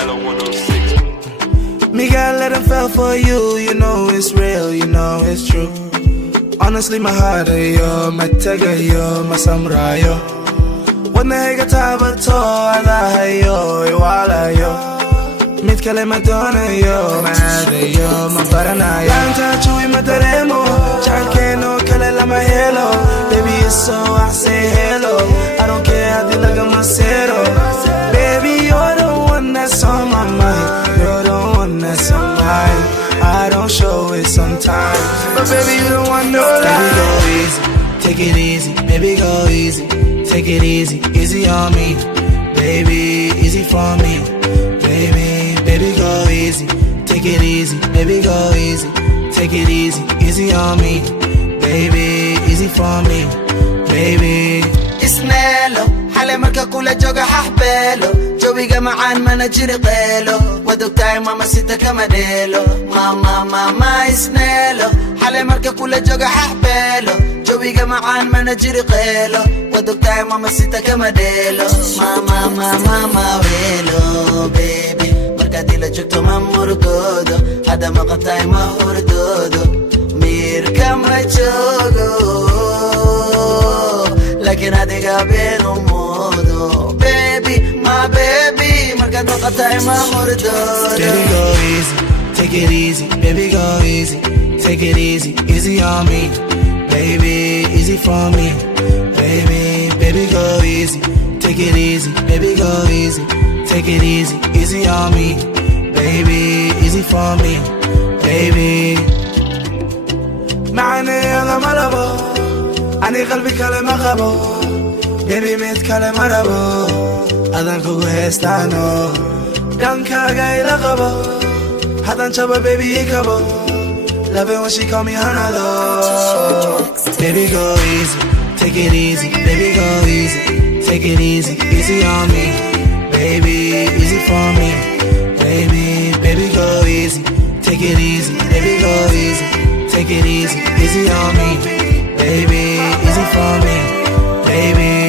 Stylo 106. Miguel, let him fell for you. You know it's real, you know it's true. Honestly, my heart, yo, my tega, yo, my samurai, yo. When the heck I taba to, I yo, wala, yo. Mit kale madonna, yo, my ade, yo, my barana, yo. Lanta chui mataremo, chanke no kale la my hello. Baby, it's so I say hello. I don't care how they look at my zero. Baby, you're the one that's on my mind. You're the one that's on mine. I don't show it sometimes, but baby, you don't want no lie. Baby, go easy, take it easy. Baby, go easy, take it easy. Easy on me, baby, easy for me. Baby, go easy, take it easy. Baby, go easy, take it easy. Easy on me, baby, easy for me, baby. اسماله حالي مركا كولا جوغا ححباله جويقا معان ما نجري قيله ودوكتاي ماما ستة كمديلو ماما اسناله حالي مركا كولا جوغا ححباله جويقا معان ما نجري قيله ودوكتاي ماما ستة كمديلو ماما ويلو بيبي مركا ديلا جوكتو مامور قودو هذا مقطعي ما هردودو ميركا ما جوغو لكن هذه بينه مودو baby my baby مركز مقطعي ما مردود. Baby, go easy, take it easy. Baby, go easy, take it easy. Easy on me, baby, easy for me. Baby, go easy, take it easy. Baby, go easy, take it easy. Easy on me, baby, easy for me, baby. معني أنا ملبو أني قلبي كلمة غبو Baby ميت كلمة ربو أذن كوكو هستانو دانكا غاي لغبو هدان شبا baby يكبو Love it when she call me hanad. Baby go easy, take it easy. Baby go easy, take it easy. Easy on me, baby, easy for me. Baby go easy, take it easy. Baby go easy, take it easy. Easy on me, baby, easy for me, baby.